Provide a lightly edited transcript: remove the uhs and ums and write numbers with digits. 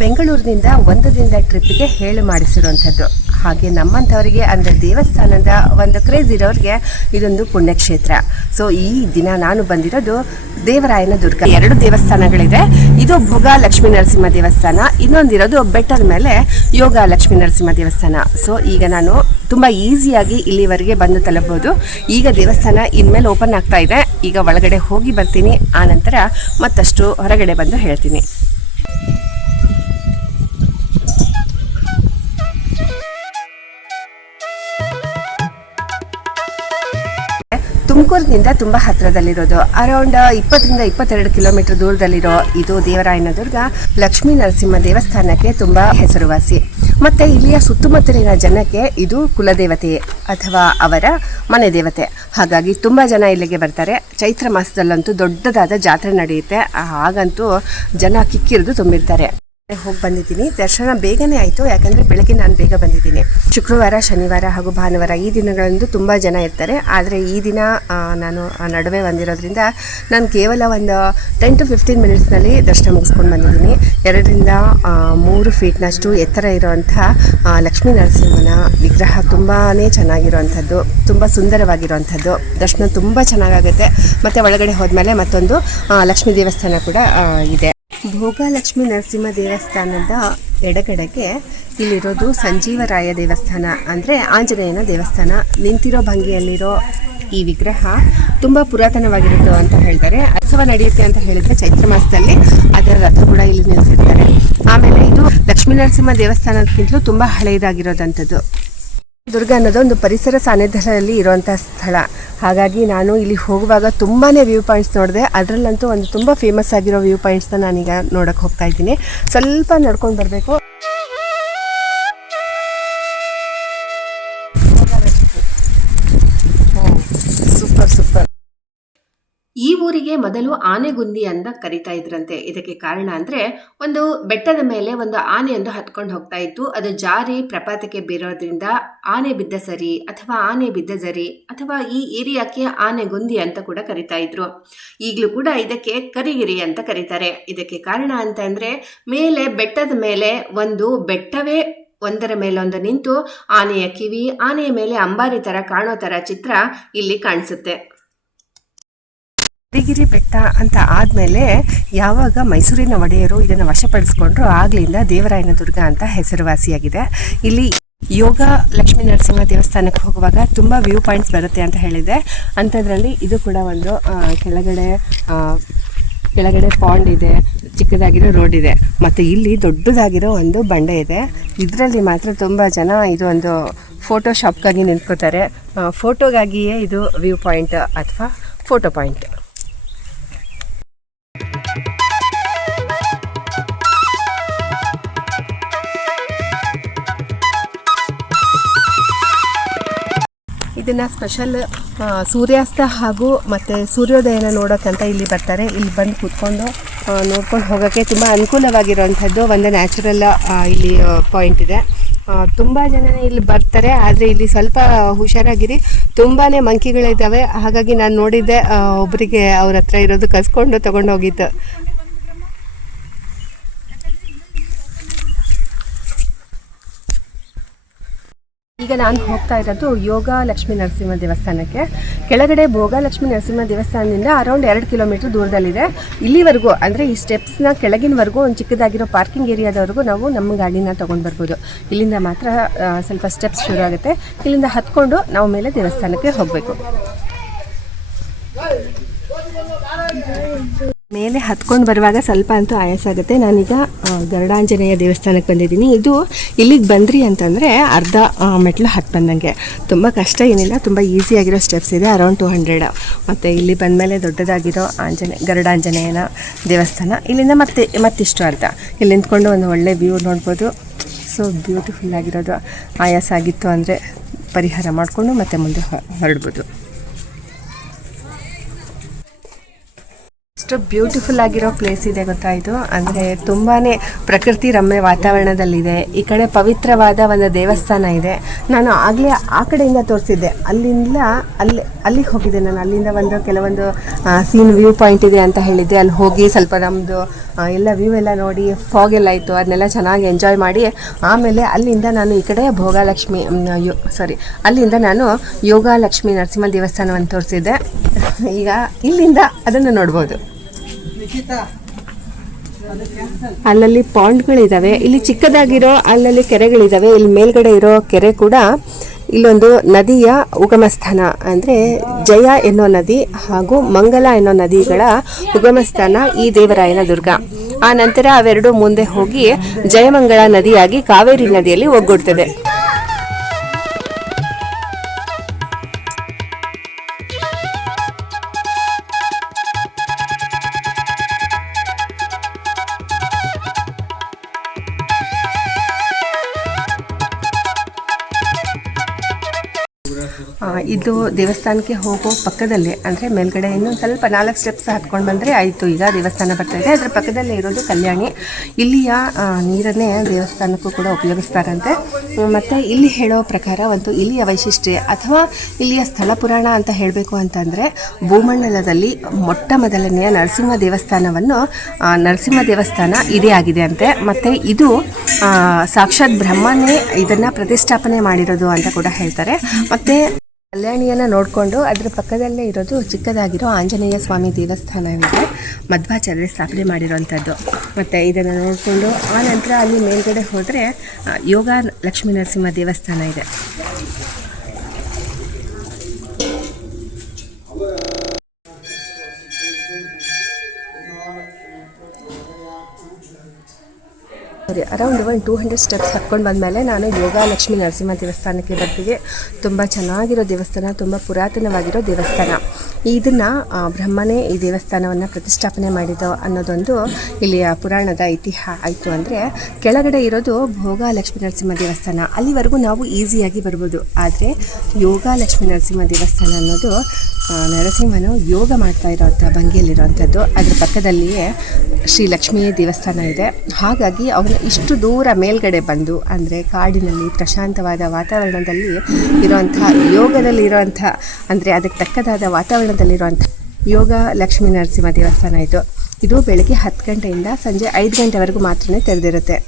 ಬೆಂಗಳೂರಿನಿಂದ ಒಂದು ದಿನದ ಟ್ರಿಪ್ಪಿಗೆ ಹೇಳಿ ಮಾಡಿಸಿರುವಂಥದ್ದು. ಹಾಗೆ ನಮ್ಮಂಥವರಿಗೆ ಅಂದರೆ ದೇವಸ್ಥಾನದ ಒಂದು ಕ್ರೇಜ್ ಇರೋರಿಗೆ ಇದೊಂದು ಪುಣ್ಯಕ್ಷೇತ್ರ. ಸೊ ಈ ದಿನ ನಾನು ಬಂದಿರೋದು ದೇವರಾಯನ ದುರ್ಗ. 2 ದೇವಸ್ಥಾನಗಳಿದೆ. ಇದು ಭೋಗ ಲಕ್ಷ್ಮೀ ನರಸಿಂಹ ದೇವಸ್ಥಾನ, ಇನ್ನೊಂದಿರೋದು ಬೆಟ್ಟದ ಮೇಲೆ ಯೋಗ ಲಕ್ಷ್ಮೀ ನರಸಿಂಹ ದೇವಸ್ಥಾನ. ಸೊ ಈಗ ನಾನು ತುಂಬ ಈಸಿಯಾಗಿ ಇಲ್ಲಿವರೆಗೆ ಬಂದು ತಲುಪಬಹುದು. ಈಗ ದೇವಸ್ಥಾನ ಇನ್ಮೇಲೆ ಓಪನ್ ಆಗ್ತಾ ಇದೆ. ಈಗ ಒಳಗಡೆ ಹೋಗಿ ಬರ್ತೀನಿ, ಆನಂತರ ಮತ್ತಷ್ಟು ಹೊರಗಡೆ ಬಂದು ಹೇಳ್ತೀನಿ. ತುಮಕೂರಿನಿಂದ ತುಂಬ ಹತ್ತಿರದಲ್ಲಿರೋದು, ಅರೌಂಡ್ 20-22 ಕಿಲೋಮೀಟರ್ ದೂರದಲ್ಲಿರೋ ಇದು ದೇವರಾಯನ ದುರ್ಗ ಲಕ್ಷ್ಮೀ ನರಸಿಂಹ ದೇವಸ್ಥಾನಕ್ಕೆ ತುಂಬ ಹೆಸರುವಾಸಿ. ಮತ್ತು ಇಲ್ಲಿಯ ಸುತ್ತಮುತ್ತಲಿನ ಜನಕ್ಕೆ ಇದು ಕುಲದೇವತೆ ಅಥವಾ ಅವರ ಮನೆ ದೇವತೆ. ಹಾಗಾಗಿ ತುಂಬ ಜನ ಇಲ್ಲಿಗೆ ಬರ್ತಾರೆ. ಚೈತ್ರ ಮಾಸದಲ್ಲಂತೂ ದೊಡ್ಡದಾದ ಜಾತ್ರೆ ನಡೆಯುತ್ತೆ. ಹಾಗಂತೂ ಜನ ಕಿಕ್ಕಿರಿದು ತುಂಬಿರ್ತಾರೆ. ಹೋಗಿ ಬಂದಿದ್ದೀನಿ. ದರ್ಶನ ಬೇಗನೆ ಆಯಿತು, ಯಾಕಂದರೆ ಬೆಳಗ್ಗೆ ನಾನು ಬೇಗ ಬಂದಿದ್ದೀನಿ. ಶುಕ್ರವಾರ, ಶನಿವಾರ ಹಾಗೂ ಭಾನುವಾರ ಈ ದಿನಗಳಂದು ತುಂಬ ಜನ ಇರ್ತಾರೆ. ಆದರೆ ಈ ದಿನ ನಾನು ನಡುವೆ ಬಂದಿರೋದ್ರಿಂದ ನಾನು ಕೇವಲ ಒಂದು 10-15 ಮಿನಿಟ್ಸ್ನಲ್ಲಿ ದರ್ಶನ ಮುಗಿಸ್ಕೊಂಡು ಬಂದಿದ್ದೀನಿ. 2-3 ಫೀಟ್ನಷ್ಟು ಎತ್ತರ ಇರುವಂಥ ಲಕ್ಷ್ಮೀ ನರಸಿಂಹನ ವಿಗ್ರಹ ತುಂಬಾ ಚೆನ್ನಾಗಿರುವಂಥದ್ದು, ತುಂಬ ಸುಂದರವಾಗಿರುವಂಥದ್ದು. ದರ್ಶನ ತುಂಬ ಚೆನ್ನಾಗಾಗುತ್ತೆ. ಮತ್ತು ಒಳಗಡೆ ಹೋದ್ಮೇಲೆ ಮತ್ತೊಂದು ಲಕ್ಷ್ಮೀ ದೇವಸ್ಥಾನ ಕೂಡ ಇದೆ. ಭೋಗ ಲಕ್ಷ್ಮೀ ನರಸಿಂಹ ದೇವಸ್ಥಾನದ ಎಡಗಡೆಗೆ ಇಲ್ಲಿರೋದು ಸಂಜೀವರಾಯ ದೇವಸ್ಥಾನ, ಅಂದರೆ ಆಂಜನೇಯನ ದೇವಸ್ಥಾನ. ನಿಂತಿರೋ ಭಂಗಿಯಲ್ಲಿರೋ ಈ ವಿಗ್ರಹ ತುಂಬ ಪುರಾತನವಾಗಿರುತ್ತೆ ಅಂತ ಹೇಳ್ತಾರೆ. ಉತ್ಸವ ನಡೆಯುತ್ತೆ ಅಂತ ಹೇಳಿದರೆ ಚೈತ್ರ ಮಾಸದಲ್ಲಿ ಅದರ ರಥ ಕೂಡ ಇಲ್ಲಿ ನಿಲ್ಲಿಸಿರ್ತಾರೆ. ಆಮೇಲೆ ಇದು ಲಕ್ಷ್ಮೀ ನರಸಿಂಹ ದೇವಸ್ಥಾನಕ್ಕಿಂತಲೂ ತುಂಬ ಹಳೆಯದಾಗಿರೋದಂಥದ್ದು. ದುರ್ಗ ಅನ್ನೋದು ಒಂದು ಪರಿಸರ ಸಾನ್ನಿಧ್ಯದಲ್ಲಿ ಇರುವಂಥ ಸ್ಥಳ. ಹಾಗಾಗಿ ನಾನು ಇಲ್ಲಿ ಹೋಗುವಾಗ ತುಂಬಾ ವ್ಯೂ ಪಾಯಿಂಟ್ಸ್ ನೋಡಿದೆ. ಅದರಲ್ಲಂತೂ ಒಂದು ತುಂಬ ಫೇಮಸ್ ಆಗಿರೋ ವ್ಯೂ ಪಾಯಿಂಟ್ಸ್ನ ನಾನೀಗ ನೋಡೋಕ್ಕೆ ಹೋಗ್ತಾ ಇದ್ದೀನಿ. ಸ್ವಲ್ಪ ನಡ್ಕೊಂಡು ಬರಬೇಕು. ಸೂಪರ್. ಈ ಊರಿಗೆ ಮೊದಲು ಆನೆಗುಂದಿ ಅಂತ ಕರಿತಾ ಇದ್ರಂತೆ. ಇದಕ್ಕೆ ಕಾರಣ ಅಂದರೆ ಒಂದು ಬೆಟ್ಟದ ಮೇಲೆ ಒಂದು ಆನೆಯೊಂದು ಹತ್ಕೊಂಡು ಹೋಗ್ತಾ ಇತ್ತು. ಅದು ಜಾರಿ ಪ್ರಪಾತಕ್ಕೆ ಬೀರೋದ್ರಿಂದ ಆನೆ ಬಿದ್ದ ಸರಿ ಅಥವಾ ಆನೆ ಬಿದ್ದ ಜರಿ ಅಥವಾ ಈ ಏರಿಯಾಕ್ಕೆ ಆನೆಗುಂದಿ ಅಂತ ಕೂಡ ಕರಿತಾ ಇದ್ರು. ಈಗಲೂ ಕೂಡ ಇದಕ್ಕೆ ಕರಿಗಿರಿ ಅಂತ ಕರೀತಾರೆ. ಇದಕ್ಕೆ ಕಾರಣ ಅಂತ ಅಂದರೆ ಮೇಲೆ ಬೆಟ್ಟದ ಮೇಲೆ ಒಂದು ಬೆಟ್ಟವೇ ಒಂದರ ಮೇಲೊಂದು ನಿಂತು ಆನೆಯ ಕಿವಿ, ಆನೆಯ ಮೇಲೆ ಅಂಬಾರಿ ಥರ ಕಾಣೋ ಥರ ಚಿತ್ರ ಇಲ್ಲಿ ಕಾಣಿಸುತ್ತೆ. ಕರಿಗಿರಿ ಬೆಟ್ಟ ಅಂತ ಆದಮೇಲೆ ಯಾವಾಗ ಮೈಸೂರಿನ ಒಡೆಯರು ಇದನ್ನು ವಶಪಡಿಸ್ಕೊಂಡ್ರು ಆಗ್ಲಿಂದ ದೇವರಾಯನ ದುರ್ಗ ಅಂತ ಹೆಸರುವಾಸಿಯಾಗಿದೆ. ಇಲ್ಲಿ ಯೋಗ ಲಕ್ಷ್ಮೀ ನರಸಿಂಹ ದೇವಸ್ಥಾನಕ್ಕೆ ಹೋಗುವಾಗ ತುಂಬ ವ್ಯೂ ಪಾಯಿಂಟ್ಸ್ ಬರುತ್ತೆ ಅಂತ ಹೇಳಿದೆ. ಅಂಥದ್ರಲ್ಲಿ ಇದು ಕೂಡ ಒಂದು. ಕೆಳಗಡೆ ಪಾಂಡ್ ಇದೆ, ಚಿಕ್ಕದಾಗಿರೋ ರೋಡ್ ಇದೆ, ಮತ್ತು ಇಲ್ಲಿ ದೊಡ್ಡದಾಗಿರೋ ಒಂದು ಬಂಡೆ ಇದೆ. ಇದರಲ್ಲಿ ಮಾತ್ರ ತುಂಬ ಜನ ಇದು ಒಂದು ಫೋಟೋ ಶಾಪ್ಗಾಗಿ ನಿಂತ್ಕೋತಾರೆ. ಫೋಟೋಗಾಗಿಯೇ ಇದು ವ್ಯೂ ಪಾಯಿಂಟ್ ಅಥವಾ ಫೋಟೋ ಪಾಯಿಂಟ್. ಇದನ್ನು ಸ್ಪೆಷಲ್ ಸೂರ್ಯಾಸ್ತ ಹಾಗೂ ಮತ್ತು ಸೂರ್ಯೋದಯನ ನೋಡೋಕ್ಕಂತ ಇಲ್ಲಿ ಬರ್ತಾರೆ. ಇಲ್ಲಿ ಬಂದು ಕೂತ್ಕೊಂಡು ನೋಡ್ಕೊಂಡು ಹೋಗೋಕ್ಕೆ ತುಂಬ ಅನುಕೂಲವಾಗಿರುವಂಥದ್ದು ಒಂದು ನ್ಯಾಚುರಲ್ ಇಲ್ಲಿ ಪಾಯಿಂಟ್ ಇದೆ. ತುಂಬ ಜನ ಇಲ್ಲಿ ಬರ್ತಾರೆ. ಆದರೆ ಇಲ್ಲಿ ಸ್ವಲ್ಪ ಹುಷಾರಾಗಿರಿ, ತುಂಬಾ ಮಂಕಿಗಳಿದ್ದಾವೆ. ಹಾಗಾಗಿ ನಾನು ನೋಡಿದ್ದೆ, ಒಬ್ಬರಿಗೆ ಅವ್ರ ಹತ್ರ ಇರೋದು ಕಸ್ಕೊಂಡು ತೊಗೊಂಡೋಗಿದ್ದು. ಈಗ ನಾನು ಹೋಗ್ತಾ ಇರೋದು ಯೋಗ ಲಕ್ಷ್ಮೀ ನರಸಿಂಹ ದೇವಸ್ಥಾನಕ್ಕೆ. ಕೆಳಗಡೆ ಭೋಗ ಲಕ್ಷ್ಮೀ ನರಸಿಂಹ ದೇವಸ್ಥಾನದಿಂದ ಅರೌಂಡ್ 2 ಕಿಲೋಮೀಟರ್ ದೂರದಲ್ಲಿದೆ. ಇಲ್ಲಿವರೆಗೂ ಅಂದರೆ ಈ ಸ್ಟೆಪ್ಸ್ನ ಕೆಳಗಿನವರೆಗೂ ಒಂದು ಚಿಕ್ಕದಾಗಿರೋ ಪಾರ್ಕಿಂಗ್ ಏರಿಯಾದವರೆಗೂ ನಾವು ನಮ್ಮ ಗಾಡಿನ ತೊಗೊಂಡು ಬರ್ಬೋದು. ಇಲ್ಲಿಂದ ಮಾತ್ರ ಸ್ವಲ್ಪ ಸ್ಟೆಪ್ಸ್ ಶುರು ಆಗುತ್ತೆ. ಇಲ್ಲಿಂದ ಹತ್ಕೊಂಡು ನಾವು ಮೇಲೆ ದೇವಸ್ಥಾನಕ್ಕೆ ಹೋಗಬೇಕು. ಮೇಲೆ ಹತ್ಕೊಂಡು ಬರುವಾಗ ಸ್ವಲ್ಪ ಅಂತೂ ಆಯಾಸ ಆಗುತ್ತೆ. ನಾನೀಗ ಗರುಡಾಂಜನೇಯ ದೇವಸ್ಥಾನಕ್ಕೆ ಬಂದಿದ್ದೀನಿ. ಇದು ಇಲ್ಲಿಗೆ ಬಂದ್ರಿ ಅಂತಂದರೆ ಅರ್ಧ ಮೆಟ್ಲು ಹತ್ತು ಬಂದಂಗೆ. ತುಂಬ ಕಷ್ಟ ಏನಿಲ್ಲ, ತುಂಬ ಈಸಿಯಾಗಿರೋ ಸ್ಟೆಪ್ಸ್ ಇದೆ, ಅರೌಂಡ್ 200. ಮತ್ತು ಇಲ್ಲಿ ಬಂದಮೇಲೆ ದೊಡ್ಡದಾಗಿರೋ ಗರುಡಾಂಜನೇಯನ ದೇವಸ್ಥಾನ. ಇಲ್ಲಿಂದ ಮತ್ತಿಷ್ಟು ಅರ್ಧ. ಇಲ್ಲಿ ನಿಂತ್ಕೊಂಡು ಒಂದು ಒಳ್ಳೆ ವ್ಯೂ ನೋಡ್ಬೋದು. ಸೊ ಬ್ಯೂಟಿಫುಲ್ ಆಗಿರೋದು. ಆಯಾಸ ಆಗಿತ್ತು ಅಂದರೆ ಪರಿಹಾರ ಮಾಡಿಕೊಂಡು ಮತ್ತೆ ಮುಂದೆ ಹೊರಡ್ಬೋದು. ಎಷ್ಟು ಬ್ಯೂಟಿಫುಲ್ ಆಗಿರೋ ಪ್ಲೇಸ್ ಇದೆ ಗೊತ್ತಾ ಇದು. ಅಂದರೆ ತುಂಬಾ ಪ್ರಕೃತಿ ರಮ್ಯ ವಾತಾವರಣದಲ್ಲಿದೆ. ಈ ಕಡೆ ಪವಿತ್ರವಾದ ಒಂದು ದೇವಸ್ಥಾನ ಇದೆ. ನಾನು ಆಗಲೇ ಆ ಕಡೆಯಿಂದ ತೋರಿಸಿದ್ದೆ, ಅಲ್ಲಿಗೆ ಹೋಗಿದ್ದೆ ನಾನು. ಅಲ್ಲಿಂದ ಒಂದು ಕೆಲವೊಂದು ಸೀನ್ ವ್ಯೂ ಪಾಯಿಂಟ್ ಇದೆ ಅಂತ ಹೇಳಿದ್ದೆ. ಅಲ್ಲಿ ಹೋಗಿ ಸ್ವಲ್ಪ ನಮ್ಮದು ಎಲ್ಲ ವ್ಯೂ ಎಲ್ಲ ನೋಡಿ, ಫಾಗ್ ಎಲ್ಲ ಇತ್ತು, ಅದನ್ನೆಲ್ಲ ಚೆನ್ನಾಗಿ ಎಂಜಾಯ್ ಮಾಡಿ ಆಮೇಲೆ ಅಲ್ಲಿಂದ ನಾನು ಈ ಕಡೆ ಅಲ್ಲಿಂದ ನಾನು ಯೋಗಲಕ್ಷ್ಮಿ ನರಸಿಂಹ ದೇವಸ್ಥಾನವನ್ನು ತೋರಿಸಿದ್ದೆ. ಈಗ ಇಲ್ಲಿಂದ ಅದನ್ನು ನೋಡ್ಬೋದು. ಅಲ್ಲಲ್ಲಿ ಪಾಂಡ್ಗಳಿದ್ದಾವೆ, ಇಲ್ಲಿ ಚಿಕ್ಕದಾಗಿರೋ ಅಲ್ಲಲ್ಲಿ ಕೆರೆಗಳಿದ್ದಾವೆ. ಇಲ್ಲಿ ಮೇಲ್ಗಡೆ ಇರೋ ಕೆರೆ ಕೂಡ ಇಲ್ಲೊಂದು ನದಿಯ ಉಗಮ ಸ್ಥಾನ, ಅಂದರೆ ಜಯ ಎನ್ನೋ ನದಿ ಹಾಗೂ ಮಂಗಲ ಎನ್ನೋ ನದಿಗಳ ಉಗಮ ಸ್ಥಾನ ಈ ದೇವರಾಯನ ದುರ್ಗ. ಆ ನಂತರ ಅವೆರಡು ಮುಂದೆ ಹೋಗಿ ಜಯಮಂಗಳ ನದಿಯಾಗಿ ಕಾವೇರಿ ನದಿಯಲ್ಲಿ ಒಗ್ಗೂಡ್ತದೆ. ಇದು ದೇವಸ್ಥಾನಕ್ಕೆ ಹೋಗೋ ಪಕ್ಕದಲ್ಲೇ, ಅಂದರೆ ಮೇಲ್ಗಡೆ ಇನ್ನೊಂದು ಸ್ವಲ್ಪ 4 ಸ್ಟೆಪ್ಸ್ ಹತ್ಕೊಂಡು ಬಂದರೆ ಆಯಿತು. ಈಗ ದೇವಸ್ಥಾನ ಬರ್ತಾ ಇದೆ, ಅದರ ಪಕ್ಕದಲ್ಲೇ ಇರೋದು ಕಲ್ಯಾಣಿ. ಇಲ್ಲಿಯ ನೀರನ್ನೇ ದೇವಸ್ಥಾನಕ್ಕೂ ಕೂಡ ಉಪಯೋಗಿಸ್ತಾರಂತೆ. ಮತ್ತು ಇಲ್ಲಿ ಹೇಳೋ ಪ್ರಕಾರ ಒಂದು ಇಲ್ಲಿಯ ವೈಶಿಷ್ಟ್ಯ ಅಥವಾ ಇಲ್ಲಿಯ ಸ್ಥಳ ಪುರಾಣ ಅಂತ ಹೇಳಬೇಕು ಅಂತಂದರೆ, ಭೂಮಂಡಲದಲ್ಲಿ ಮೊಟ್ಟ ಮೊದಲನೆಯ ನರಸಿಂಹ ದೇವಸ್ಥಾನ ಇದೇ ಆಗಿದೆ ಅಂತೆ. ಮತ್ತು ಇದು ಸಾಕ್ಷಾತ್ ಬ್ರಹ್ಮನೇ ಇದನ್ನು ಪ್ರತಿಷ್ಠಾಪನೆ ಮಾಡಿರೋದು ಅಂತ ಕೂಡ ಹೇಳ್ತಾರೆ. ಮತ್ತು ಕಲ್ಯಾಣಿಯನ್ನು ನೋಡಿಕೊಂಡು ಅದರ ಪಕ್ಕದಲ್ಲೇ ಇರೋದು ಚಿಕ್ಕದಾಗಿರೋ ಆಂಜನೇಯ ಸ್ವಾಮಿ ದೇವಸ್ಥಾನವಿದೆ, ಮಧ್ವಾಚಾರ್ಯರು ಸ್ಥಾಪನೆ ಮಾಡಿರೋವಂಥದ್ದು. ಮತ್ತು ಇದನ್ನು ನೋಡಿಕೊಂಡು ಆ ನಂತರ ಅಲ್ಲಿ ಮೇಲ್ಗಡೆ ಹೋದರೆ ಯೋಗ ಲಕ್ಷ್ಮೀ ನರಸಿಂಹ ದೇವಸ್ಥಾನ ಇದೆ. ಅರೌಂಡ್ 200 ಸ್ಟೆಪ್ಸ್ ಹತ್ಕೊಂಡು ಬಂದಮೇಲೆ ನಾನು ಯೋಗ ಲಕ್ಷ್ಮೀ ನರಸಿಂಹ ದೇವಸ್ಥಾನಕ್ಕೆ ಬರ್ತೀವಿ. ತುಂಬ ಚೆನ್ನಾಗಿರೋ ದೇವಸ್ಥಾನ, ತುಂಬ ಪುರಾತನವಾಗಿರೋ ದೇವಸ್ಥಾನ. ಇದನ್ನು ಬ್ರಹ್ಮನೇ ಈ ದೇವಸ್ಥಾನವನ್ನು ಪ್ರತಿಷ್ಠಾಪನೆ ಮಾಡಿದ ಅನ್ನೋದೊಂದು ಇಲ್ಲಿಯ ಪುರಾಣದ ಇತಿಹಾಸ ಆಯಿತು. ಅಂದರೆ ಕೆಳಗಡೆ ಇರೋದು ಭೋಗ ಲಕ್ಷ್ಮೀ ನರಸಿಂಹ ದೇವಸ್ಥಾನ, ಅಲ್ಲಿವರೆಗೂ ನಾವು ಈಸಿಯಾಗಿ ಬರ್ಬೋದು. ಆದರೆ ಯೋಗ ಲಕ್ಷ್ಮೀ ನರಸಿಂಹ ದೇವಸ್ಥಾನ ಅನ್ನೋದು ನರಸಿಂಹನು ಯೋಗ ಮಾಡ್ತಾ ಇರೋವಂಥ ಭಂಗಿಯಲ್ಲಿರೋವಂಥದ್ದು. ಅದರ ಪಕ್ಕದಲ್ಲಿಯೇ ಶ್ರೀ ಲಕ್ಷ್ಮೀ ದೇವಸ್ಥಾನ ಇದೆ. ಹಾಗಾಗಿ ಅವನು ಇಷ್ಟು ದೂರ ಮೇಲ್ಗಡೆ ಬಂದು, ಅಂದರೆ ಕಾಡಿನಲ್ಲಿ ಪ್ರಶಾಂತವಾದ ವಾತಾವರಣದಲ್ಲಿ ಇರುವಂಥ, ಯೋಗದಲ್ಲಿರುವಂಥ, ಅಂದರೆ ಅದಕ್ಕೆ ತಕ್ಕದಾದ ವಾತಾವರಣದಲ್ಲಿರುವಂಥ ಯೋಗ ಲಕ್ಷ್ಮೀ ನರಸಿಂಹ ದೇವಸ್ಥಾನ ಇದು ಬೆಳಗ್ಗೆ 10 ಗಂಟೆಯಿಂದ ಸಂಜೆ 5 ಗಂಟೆವರೆಗೂ ಮಾತ್ರ ತೆರೆದಿರುತ್ತೆ.